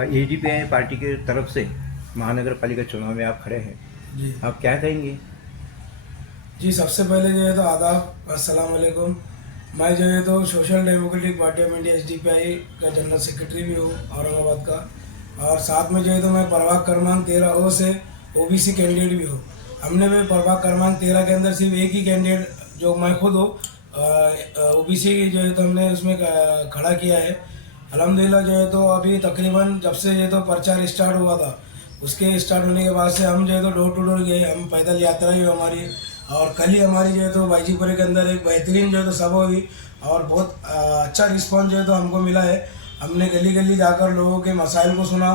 SDPI party की तरफ से महानगर पालिका चुनाव में आप खड़े हैं, जी आप क्या कहेंगे? जी सबसे पहले जो है तो आदाब, अस्सलाम वालेकुम। मैं जो है तो social democratic party of India SDPI का जनरल सेक्रेटरी भी हूँ औरंगाबाद का, और साथ में जो है तो मैं प्रभाग क्रमांक 13 ओ से ओबीसी कैंडिडेट भी हूँ। हमने भी प्रभाग क्रमांक 13 के अंदर सिर्फ एक ही कैंडिडेट जो मैं खुद हूँ ओबीसी जो है तो हमने उसमें खड़ा किया है। अल्हम्दुलिल्लाह जो है तो अभी तकरीबन जब से जो है तो प्रचार स्टार्ट हुआ था, उसके स्टार्ट होने के बाद से हम जो है तो डोर टू डोर गए, हम पैदल यात्रा ही हमारी, और कल ही हमारी जो है तो बाईजीपुरे के अंदर एक बेहतरीन जो है तो सभा हुई और बहुत अच्छा रिस्पॉन्स जो है तो हमको मिला है। हमने गली गली जाकर लोगों के मसाइल को सुना,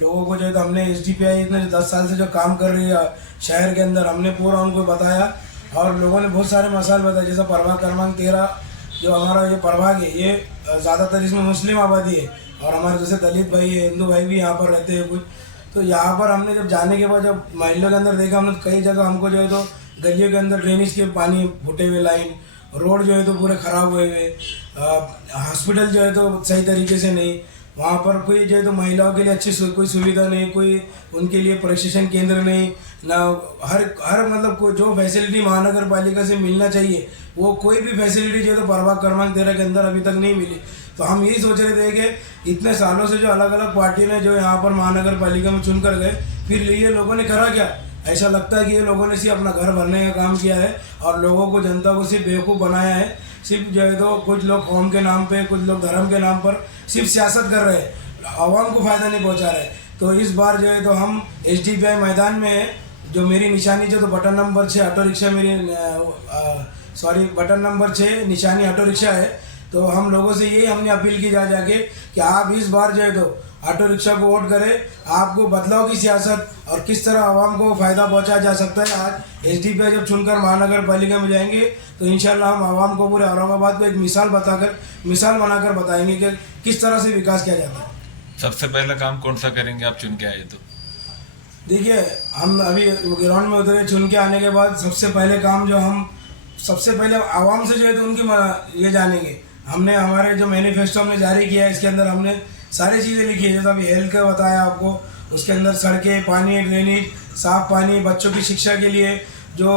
लोगों को जो है तो हमने एसडीपीआई इतने 10 साल से जो काम कर रही है शहर के अंदर, हमने पूरा उनको बताया और लोगों ने बहुत सारे मसाइल बताए। जैसे प्रभाग क्रमांक 13 जो हमारा ये प्रभाग है, ये ज़्यादातर इसमें मुस्लिम आबादी है और हमारे जैसे दलित भाई है, हिंदू भाई भी यहाँ पर रहते हैं कुछ। तो यहाँ पर हमने जब जाने के बाद जब महल्लों के अंदर देखा, हमने कई जगह हमको जो है तो गलियों के अंदर ड्रेनेज के पानी फूटे हुए लाइन, रोड जो है तो पूरे ख़राब हुए हुए, हॉस्पिटल जो है तो सही तरीके से नहीं, वहाँ पर कोई जो है तो महिलाओं के लिए अच्छी कोई सुविधा नहीं, कोई उनके लिए प्रशिक्षण केंद्र नहीं ना, हर मतलब कोई जो फैसिलिटी महानगर पालिका से मिलना चाहिए वो कोई भी फैसिलिटी जो है तो प्रभाग क्रमांक 13 के अंदर अभी तक नहीं मिली। तो हम यही सोच रहे थे कि इतने सालों से जो अलग अलग पार्टी ने जो यहाँ पर महानगर पालिका में चुन कर गए, फिर ये लोगों ने करा क्या? ऐसा लगता है कि ये लोगों ने सिर्फ अपना घर भरने का काम किया है और लोगों को, जनता को सिर्फ बेवकूफ़ बनाया है। सिर्फ जो है तो कुछ लोग कौम के नाम पे, कुछ लोग धर्म के नाम पर सिर्फ सियासत कर रहे हैं, आवाम को फ़ायदा नहीं पहुँचा रहे। तो इस बार जो है तो हम एसडीपीआई मैदान में है, जो मेरी निशानी जो तो button number 6 auto rickshaw button number 6 निशानी ऑटो रिक्शा है। तो हम लोगों से यही हमने अपील की जाके कि आप इस बार जो है तो ऑटो रिक्शा को वोट करें। आपको बदलाव की सियासत और किस तरह आवाम को फ़ायदा पहुंचाया जा सकता है, आज एसडीपीआई जब चुनकर महानगर पालिका में जाएंगे तो इंशाल्लाह हम आवाम को, पूरे औरंगाबाद को एक मिसाल बनाकर बताएंगे कि किस तरह से विकास किया जाता है। सबसे पहला काम कौन सा करेंगे आप चुन के आए तो? देखिए, हम अभी ग्राउंड में उतरे, चुन के आने के बाद सबसे पहले काम जो हम सबसे पहले आवाम से जो है तो उनकी ये जानेंगे। हमने हमारे जो मैनिफेस्टो हमने जारी किया है, इसके अंदर हमने सारी चीज़ें लिखी है, जैसे अभी हेल्थ का बताया आपको, उसके अंदर सड़कें, पानी, ड्रेनेज, साफ पानी, बच्चों की शिक्षा के लिए जो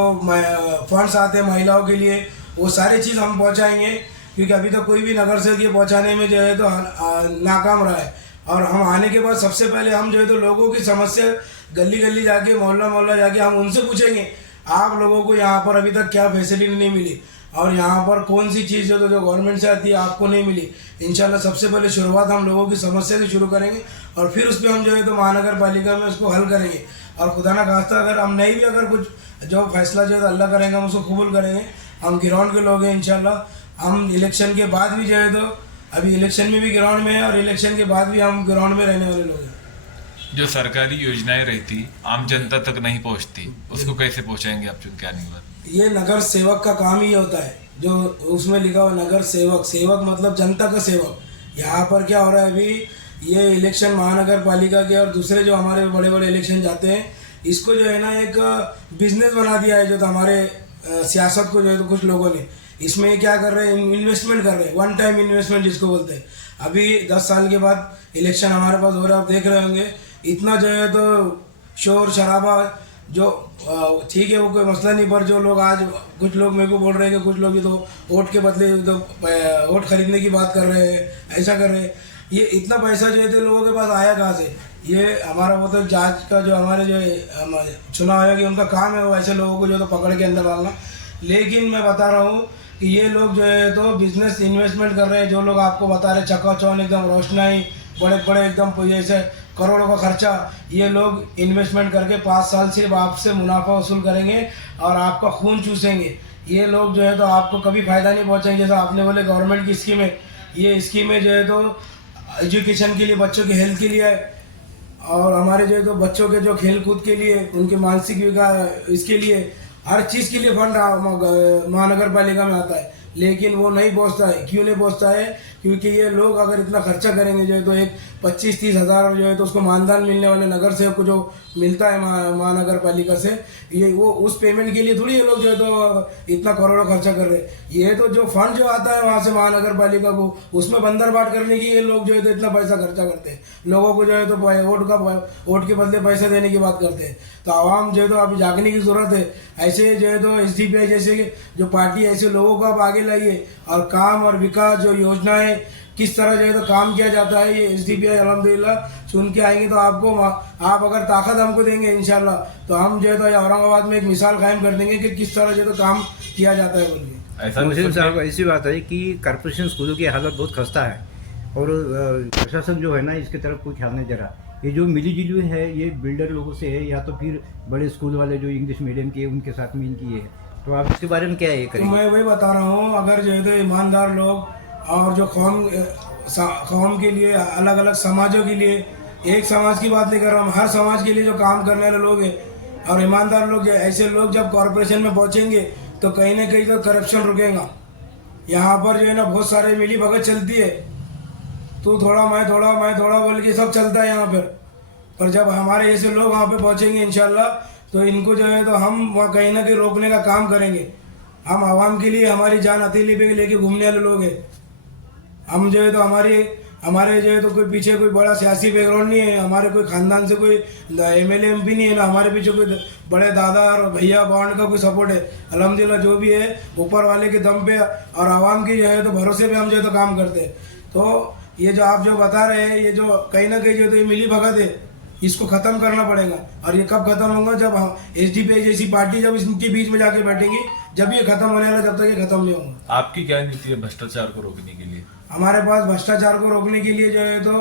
फंड्स आते हैं महिलाओं के लिए, वो सारी चीज़ हम पहुंचाएंगे। क्योंकि अभी तक कोई भी नगर से ये पहुंचाने में जो है तो नाकाम रहा है। और हम आने के बाद सबसे पहले हम जो है तो लोगों की समस्या गली गली जाके, मोहल्ला मोहल्ला जाके हम उनसे पूछेंगे, आप लोगों को यहाँ पर अभी तक क्या फैसिलिटी नहीं मिली और यहाँ पर कौन सी चीज़ जो गवर्नमेंट से आती है आपको नहीं मिली। इंशाल्लाह सबसे पहले शुरुआत हम लोगों की समस्या से शुरू करेंगे और फिर उस पर हम जो है तो महानगर पालिका में उसको हल करेंगे। और खुदा ना खास्ता अगर हम नहीं भी, अगर कुछ जो फैसला जो है तो अल्लाह करेंगे, हम उसको कबूल करेंगे। हम ग्राउंड के लोग हैं, इंशाल्लाह हम इलेक्शन के बाद भी जो है तो, अभी इलेक्शन में भी ग्राउंड में है और इलेक्शन के बाद भी हम ग्राउंड में रहने वाले लोग हैं। जो सरकारी योजनाएं रहती आम जनता तक नहीं पहुंचती, उसको कैसे पहुंचाएंगे आप चुन के आने के बाद? ये नगर सेवक का काम ही होता है, जो उसमें लिखा हुआ नगर सेवक, सेवक मतलब जनता का सेवक। यहाँ पर क्या हो रहा है, अभी ये इलेक्शन महानगर पालिका के और दूसरे जो हमारे बड़े बड़े इलेक्शन जाते हैं, इसको जो है ना एक बिजनेस बना दिया है, जो तो हमारे सियासत को जो है तो कुछ लोगों ने इसमें क्या कर रहे हैं, इन्वेस्टमेंट कर रहे हैं, वन टाइम इन्वेस्टमेंट जिसको बोलते हैं। अभी 10 साल के बाद इलेक्शन हमारे पास हो रहा है, आप देख रहे होंगे, इतना जो है तो शोर शराबा, जो ठीक है वो कोई मसला नहीं, पर जो लोग आज कुछ लोग मेरे को बोल रहे हैं कि कुछ लोग ये तो वोट के बदले तो वोट खरीदने की बात कर रहे हैं, ऐसा कर रहे हैं। ये इतना पैसा जो है तो लोगों के पास आया कहाँ से? ये हमारा वो तो जांच का जो हमारे जो चुनाव आयोग है उनका काम है, वो ऐसे लोगों को जो तो पकड़ के अंदर डालना। लेकिन मैं बता रहा हूँ कि ये लोग जो है तो बिजनेस इन्वेस्टमेंट कर रहे हैं, जो लोग आपको बता रहे चकाचौंध एकदम रोशनाई, बड़े बड़े एकदम जैसे करोड़ों का खर्चा, ये लोग इन्वेस्टमेंट करके 5 साल सिर्फ आपसे मुनाफा वसूल करेंगे और आपका खून चूसेंगे। ये लोग जो है तो आपको कभी फ़ायदा नहीं पहुंचाएंगे। जैसा आपने बोले गवर्नमेंट की स्कीमें, ये स्कीमें जो है तो एजुकेशन के लिए, बच्चों के हेल्थ के लिए है, और हमारे जो है तो बच्चों के जो खेल कूद के लिए, उनके मानसिक विकास, इसके लिए हर चीज़ के लिए फंड महानगर पालिका में आता है। लेकिन वो नहीं पहुंचता है। क्यों नहीं पहुंचता है? क्योंकि ये लोग अगर इतना खर्चा करेंगे जो है तो एक 25-30 हज़ार जो है तो उसको मानदान मिलने वाले नगर सेवक को जो मिलता है महानगर पालिका से, ये वो उस पेमेंट के लिए थोड़ी ये लोग जो है तो इतना करोड़ों खर्चा कर रहे हैं। ये तो जो फंड जो आता है वहाँ से महानगर पालिका को, उसमें बंदरबाट करने की ये लोग जो है तो इतना पैसा खर्चा करते हैं, लोगों को जो है तो वोट के बदले पैसे देने की बात करते हैं। तो आवाम जो है तो अभी जागने की जरूरत है। ऐसे जो है तो SDPI जैसे जो पार्टी ऐसे लोगों को आप आगे लाइए और काम और विकास जो योजनाएं किस तरह जो है तो काम किया जाता है, ये SDPI अल्हम्दुलिल्लाह सुन के आएंगे तो आपको आप अगर ताकत हमको देंगे इंशाल्लाह तो हम जो है तो औरंगाबाद में एक मिसाल कायम कर देंगे कि किस तरह जो है तो काम किया जाता है बोल के। ऐसा मुस्लिम साहब ऐसी बात है कि कॉर्पोरेशन स्कूलों की हालत बहुत खस्ता है और प्रशासन जो है ना इसकी तरफ कोई ख्याल नहीं दे रहा। ये जो मिली जुली है ये बिल्डर लोगों से है या तो फिर बड़े स्कूल वाले जो इंग्लिश मीडियम के उनके साथ में इनकी है। तो आप इसके बारे में क्या ये तो करेंगे? मैं वही बता रहा हूँ, अगर जो है तो ईमानदार लोग और जो कौम के लिए अलग अलग समाजों के लिए, एक समाज की बात नहीं कर रहा हूँ, हर समाज के लिए जो काम करने वाले लोग हैं और ईमानदार लोग, ऐसे लोग जब कॉरपोरेशन में पहुंचेंगे तो कहीं ना कहीं तो करप्शन रुकेगा। यहाँ पर जो है ना बहुत सारे मिली भगत चलती है, तू थोड़ा मैं थोड़ा बोल के सब चलता है यहाँ पर जब हमारे जैसे लोग वहाँ पे पहुँचेंगे इंशाल्लाह तो इनको जो है तो हम वहाँ कहीं ना कहीं रोकने का काम करेंगे। हम आवाम के लिए हमारी जान हथेली पे लेके घूमने वाले लोग हैं। हम जो है तो हमारे जो है तो कोई पीछे कोई बड़ा सियासी बैकग्राउंड नहीं है, हमारे कोई खानदान से कोई MLA MP नहीं है ना, हमारे पीछे कोई बड़े दादा और भैया बॉन्ड का कोई सपोर्ट है। अल्हम्दुलिल्लाह जो भी है ऊपर वाले के दम पे और आवाम की जो है तो भरोसे पे हम जो है तो काम करते हैं। तो ये जो आप जो बता रहे हैं ये जो कहीं ना कहीं जो है तो ये मिली भगत है, इसको खत्म करना पड़ेगा। और ये कब खत्म होगा? जब हम SDPI जैसी पार्टी जब इनके बीच में जाके बैठेंगी, जब ये खत्म होने वाला, जब तक ये खत्म नहीं होगा। आपकी क्या नीति है भ्रष्टाचार को रोकने के लिए? हमारे पास भ्रष्टाचार को रोकने के लिए जो है तो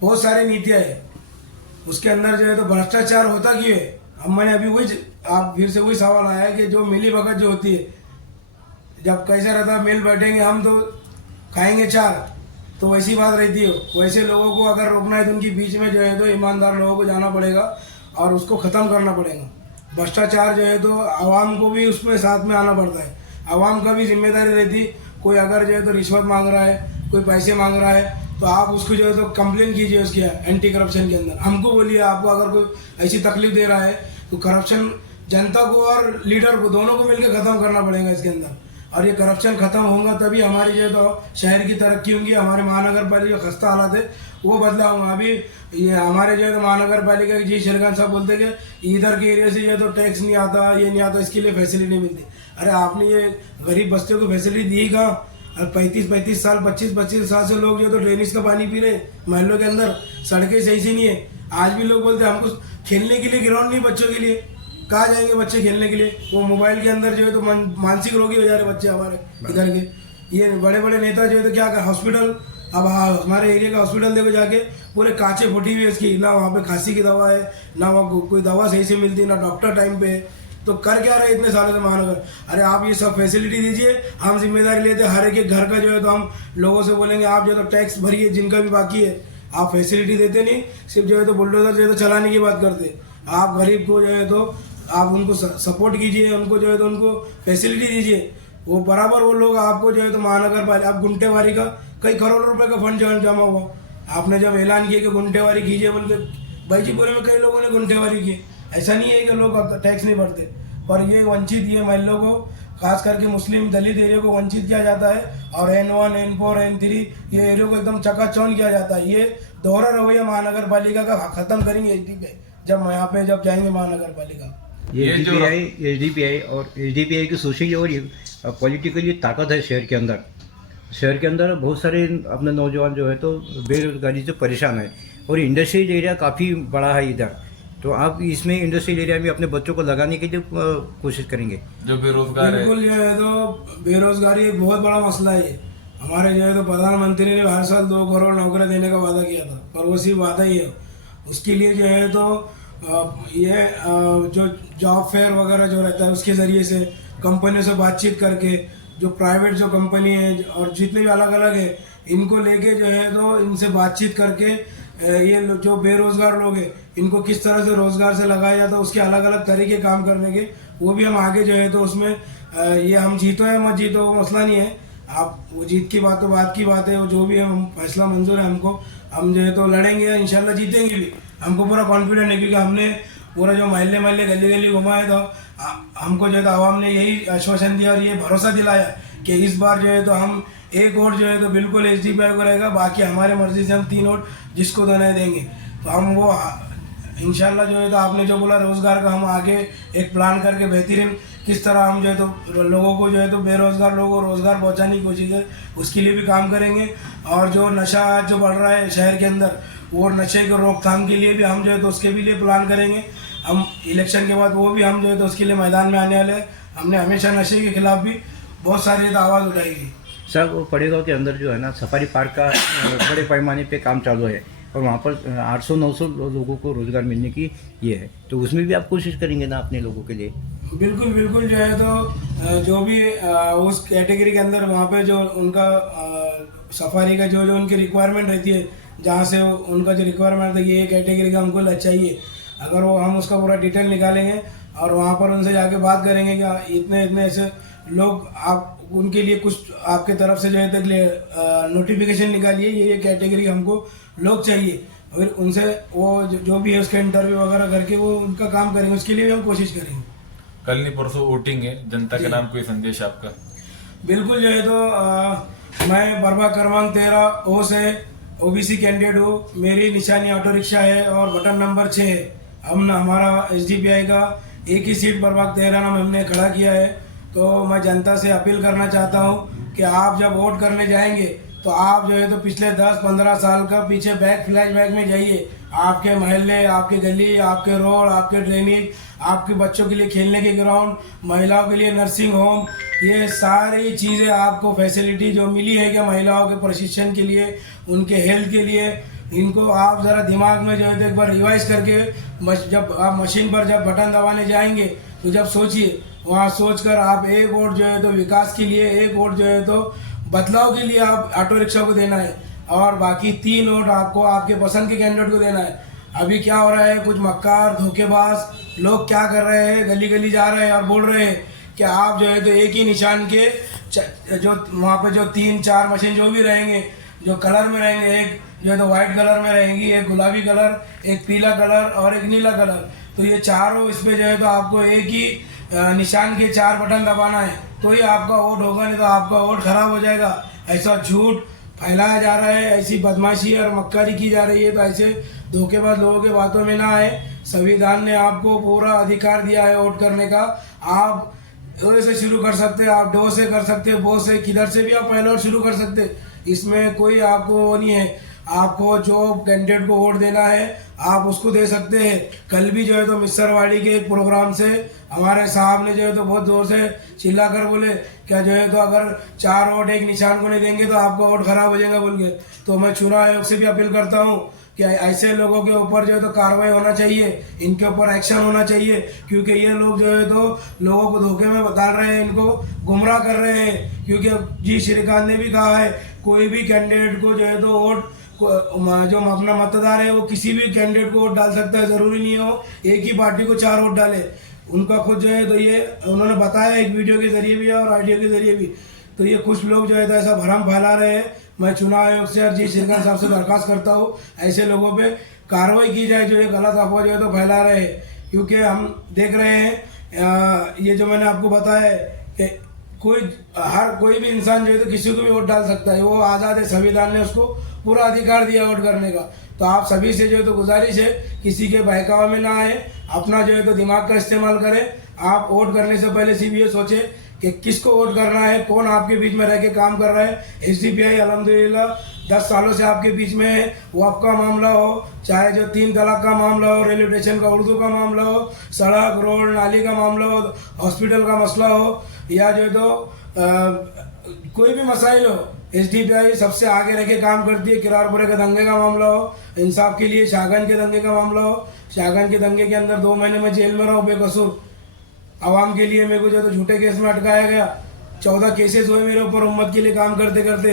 बहुत सारी नीतियां है। उसके अंदर जो है तो भ्रष्टाचार होता क्यों है? अब मैंने अभी वही आप फिर से वही सवाल आया है कि जो मिली भगत जो होती है, जब कैसे रहता है मिल बैठेंगे हम तो खाएंगे चार, तो वैसी बात रहती है। वैसे लोगों को अगर रोकना है तो उनके बीच में जो है तो ईमानदार लोगों को जाना पड़ेगा और उसको ख़त्म करना पड़ेगा। भ्रष्टाचार जो है तो आवाम को भी उसमें साथ में आना पड़ता है, आवाम का भी जिम्मेदारी रहती। कोई अगर जो है तो रिश्वत मांग रहा है, कोई पैसे मांग रहा है, तो आप उसको जो है तो कंप्लेन कीजिए उसके एंटी करप्शन के अंदर। हमको बोलिए आपको अगर कोई ऐसी तकलीफ दे रहा है तो करप्शन जनता को और लीडर को दोनों को मिलकर ख़त्म करना पड़ेगा इसके अंदर। और ये करप्शन खत्म होगा तभी हमारी जो है तो शहर की तरक्की होगी, हमारे महानगर पालिका खस्ता हालात है वो बदला होगा। अभी ये हमारे जो है तो महानगर पालिका के जी शेरखान साहब बोलते कि इधर के एरिया से जो है तो टैक्स नहीं आता, ये नहीं आता, इसके लिए फैसिलिटी नहीं मिलती। अरे आपने ये गरीब बस्तियों को फैसिलिटी दी कहाँ? और 35-35 साल 25-25 साल से लोग जो है तो ड्रेनेज का पानी पी रहे महलों के अंदर, सड़कें सही से नहीं है। आज भी लोग बोलते हैं हमको खेलने के लिए ग्राउंड नहीं बच्चों के लिए। कहाँ जाएंगे बच्चे खेलने के लिए? वो मोबाइल के अंदर जो है तो मानसिक रोगी हो जा रहे बच्चे हमारे इधर के। ये बड़े बड़े नेता जो है तो क्या कर हॉस्पिटल, अब हमारे एरिया का हॉस्पिटल देखो जाके पूरे कांचे फूटी हुई है इसकी, ना वहाँ पे खांसी की दवा है, ना वहाँ कोई दवा सही से मिलती, ना डॉक्टर टाइम पे। तो कर क्या रहे इतने सालों से महानगर? अरे आप ये सब फैसिलिटी दीजिए, हम जिम्मेदारी लेते हैं हर एक घर का जो है तो हम लोगों से बोलेंगे आप जो है तो टैक्स भरिए जिनका भी बाकी है। आप फैसिलिटी देते नहीं, सिर्फ जो है तो बुलडोजर जो है तो चलाने की बात करते। आप गरीब को जो है तो आप उनको सपोर्ट कीजिए, उनको जो है तो उनको फैसिलिटी दीजिए, वो बराबर वो लोग आपको जो है तो महानगर पालिका, आप गुंटेवारी का कई करोड़ रुपए का फंड जमा हुआ, आपने जब ऐलान किया कि गुंटेवारी कीजिए बोल के, भाईजीपुरे में कई लोगों ने गुंटेवारी की। ऐसा नहीं है कि लोग टैक्स नहीं भरते, पर ये वंचित, ये महिलाओं को खास करके मुस्लिम दलित एरिया को वंचित किया जाता है। और N1 N4 N3 ये एरिया को एकदम चकाचौंध किया जाता है। ये दोहरा रवैया महानगर पालिका का खत्म करेंगे जब यहाँ पे जब जाएंगे महानगर पालिका। ये SDPI और SDPI की सोशली और पॉलिटिकली ताकत है शहर के अंदर। शहर के अंदर बहुत सारे अपने नौजवान जो है तो बेरोजगारी से परेशान है और इंडस्ट्रियल एरिया काफ़ी बड़ा है इधर। तो आप इसमें इंडस्ट्रियल एरिया में अपने बच्चों को लगाने के लिए कोशिश करेंगे? जो बेरोजगार है, बिल्कुल जो है तो बेरोजगारी एक बहुत बड़ा मसला है। हमारे जो है तो प्रधानमंत्री ने हर साल 2 करोड़ नौकरी देने का वादा किया था, पर वो सिर्फ वादा ही है। उसके लिए जो है तो ये जो जॉब फेयर वगैरह जो रहता है उसके ज़रिए से कंपनियों से बातचीत करके, जो प्राइवेट जो कंपनी है और जितने भी अलग अलग है इनको लेके जो है तो इनसे बातचीत करके ये जो बेरोजगार लोग हैं इनको किस तरह से रोजगार से लगाया जाता है, उसके अलग अलग तरीके काम करने के, वो भी हम आगे जो है तो उसमें ये हम जीतो या मत जीतो वो मसला नहीं है। आप वो जीत की बात तो बात की बात है, वो जो भी है हम फैसला मंजूर है हमको, हम जो है तो लड़ेंगे, इंशाल्लाह जीतेंगे भी। हमको पूरा कॉन्फिडेंट है क्योंकि हमने पूरा जो महल्ले महल्ले गली गली घुमा है तो हमको जो है तो आवाम ने यही आश्वासन दिया और ये भरोसा दिलाया कि इस बार जो है तो हम एक वोट जो है तो बिल्कुल HDPI को रहेगा, बाकी हमारे मर्जी से हम 3 वोट जिसको देना देंगे। तो हम वो इंशाल्लाह जो है तो आपने जो बोला रोज़गार का, हम आगे एक प्लान करके बेहतरीन किस तरह हम जो है तो लोगों को जो है तो बेरोज़गार लोगों को रोज़गार पहुंचाने की कोशिश है, उसके लिए भी काम करेंगे। और जो नशा जो बढ़ रहा है शहर के अंदर, वो नशे की रोकथाम के लिए भी हम जो है तो उसके भी लिए प्लान करेंगे। हम इलेक्शन के बाद वो भी हम जो है तो उसके लिए मैदान में आने वाले हैं। हमने हमेशा नशे के खिलाफ भी बहुत सारी आवाज़ उठाई गई। सर वो पड़ेगांव के अंदर जो है ना सफारी पार्क का बड़े पैमाने पे काम चालू है और वहाँ पर 800-900 लोगों को रोज़गार मिलने की ये है, तो उसमें भी आप कोशिश करेंगे ना अपने लोगों के लिए? बिल्कुल बिल्कुल जो है तो जो भी उस कैटेगरी के अंदर वहाँ पे जो उनका सफारी का जो जो उनकी रिक्वायरमेंट रहती है, जहाँ से उनका जो रिक्वायरमेंट है ये कैटेगरी का हमको चाहिए, अगर वो हम उसका पूरा डिटेल निकालेंगे और वहाँ पर उनसे जाके बात करेंगे कि इतने इतने ऐसे लोग आप उनके लिए कुछ आपके तरफ से जो है तक नोटिफिकेशन निकालिए, ये कैटेगरी हमको लोग चाहिए, और उनसे वो जो भी है उसका इंटरव्यू वगैरह करके वो उनका काम करेंगे, उसके लिए भी हम कोशिश करेंगे। कल नहीं परसों वोटिंग है, जनता के नाम कोई संदेश आपका? बिल्कुल जो है तो मैं प्रभाग क्रमांक 13 ओ से OBC कैंडिडेट हूँ। मेरी निशानी ऑटो रिक्शा है और बटन नंबर 6 है। हमारा HDPI का एक ही सीट प्रभाग 13 नाम हमने खड़ा किया है। तो मैं जनता से अपील करना चाहता हूँ कि आप जब वोट करने जाएंगे तो आप जो है तो पिछले 10-15 साल का पीछे फ्लैशबैक में जाइए। आपके मोहल्ले, आपके गली, आपके रोड, आपके ड्रेनेज, आपके बच्चों के लिए खेलने के ग्राउंड, महिलाओं के लिए नर्सिंग होम, ये सारी चीज़ें आपको फैसिलिटी जो मिली है कि महिलाओं के प्रशिक्षण के लिए, उनके हेल्थ के लिए, इनको आप ज़रा दिमाग में जो है तो एक बार रिवाइज करके जब आप मशीन पर जब बटन दबाने जाएंगे तो जब सोचिए, वहाँ सोचकर आप एक वोट जो है तो विकास के लिए, एक वोट जो है तो बदलाव के लिए आप ऑटो रिक्शा को देना है और बाकी 3 वोट आपको आपके पसंद के कैंडिडेट को देना है। अभी क्या हो रहा है, कुछ मक्कार धोखेबाज लोग क्या कर रहे हैं, गली गली जा रहे हैं और बोल रहे हैं कि आप जो है तो एक ही निशान के जो वहाँ पे जो 3-4 मशीन जो भी रहेंगे, जो कलर में रहेंगे, एक जो है तो व्हाइट कलर में रहेंगी, एक गुलाबी कलर, एक पीला कलर और एक नीला कलर, तो ये चारों इस पे जो है तो आपको एक ही निशान के 4 बटन दबाना है, तो ही आपका वोट होगा, नहीं तो आपका वोट खराब हो जाएगा। ऐसा झूठ फैलाया जा रहा है, ऐसी बदमाशी और मक्कारी की जा रही है, तो ऐसे धोखेबाज लोगों के बातों में ना आए। संविधान ने आपको पूरा अधिकार दिया है वोट करने का। आप ओ से शुरू कर सकते हैं, आप डो से कर सकते हैं, बो से, किधर से भी आप पहले शुरू कर सकते हैं। इसमें कोई आपको वो नहीं है। आपको जो कैंडिडेट को वोट देना है आप उसको दे सकते हैं। कल भी जो है तो मिस्सरवाड़ी के एक प्रोग्राम से हमारे साहब ने जो है तो बहुत जोर से चिल्ला कर बोले क्या जो है तो अगर 4 वोट एक निशान को नहीं देंगे तो आपका वोट खराब हो जाएगा बोल के। तो मैं चुनाव आयोग से भी अपील करता हूँ कि ऐसे लोगों के ऊपर जो है तो कार्रवाई होना चाहिए, इनके ऊपर एक्शन होना चाहिए, क्योंकि ये लोग जो है तो लोगों को धोखे में डाल रहे हैं, इनको गुमराह कर रहे हैं। क्योंकि जी श्रीकांत ने भी कहा है कोई भी कैंडिडेट को जो है तो वोट जो अपना मतदार है वो किसी भी कैंडिडेट को वोट डाल सकता है, जरूरी नहीं हो एक ही पार्टी को 4 वोट डाले। उनका खुद जो है तो ये उन्होंने बताया एक वीडियो के जरिए भी और ऑडियो के जरिए भी। तो ये कुछ लोग जो है तो ऐसा भ्रम फैला रहे हैं। मैं चुनाव आयोग से और जी श्रीकांत साहब से दरख्वास्त करता हूँ ऐसे लोगों पे कार्रवाई की जाए जो ये गलत अफवाह जो है तो फैला रहे हैं। क्योंकि हम देख रहे हैं ये जो मैंने आपको बताया है कि कोई भी इंसान जो है तो किसी को भी वोट डाल सकता है, वो आज़ाद है, संविधान ने उसको पूरा अधिकार दिया वोट करने का। तो आप सभी से जो है तो गुजारिश है किसी के बहकावे में ना आए, अपना जो है तो दिमाग का इस्तेमाल करें। आप वोट करने से पहले सिर्फ ये सोचें कि किसको वोट करना है, कौन आपके बीच में रह के काम कर रहा है। HDPI अल्हम्दुलिल्लाह 10 सालों से आपके बीच में है। वक्फ का मामला हो, चाहे जो 3 तलाक का मामला हो, रेलवे स्टेशन का उर्दू का मामला हो, सड़क रोड नाली का मामला हो, हॉस्पिटल का मसला हो, या जो है तो कोई भी मसाइल हो, HDPI सबसे आगे रह के काम करती है। किरारपुरे के दंगे का मामला हो, इंसाफ के लिए शाहगंज के दंगे का मामला हो, शाहगंज के दंगे के अंदर 2 महीने में जेल में रहो बेकसूर, आवाम के लिए मेरे को जो तो झूठे केस में अटकाया गया। 14 केसेस हुए मेरे ऊपर उम्मत के लिए काम करते करते,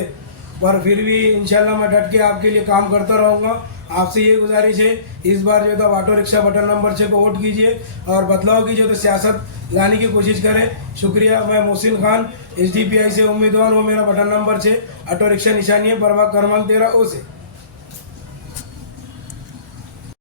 पर फिर भी इंशाल्लाह मैं डट के आपके लिए काम करता रहूँगा। आपसे ये गुजारिश है इस बार जो है तो ऑटो रिक्शा बटन नंबर 6 को वोट कीजिए और बदलाव कीजिए। तो सियासत लाने की कोशिश करें। शुक्रिया। मैं मोहसिन खान, HDPI से उम्मीदवार हूँ। मेरा बटन नंबर 6, ऑटो रिक्शा निशानी है, प्रभाग क्रमांक 13 ओ से।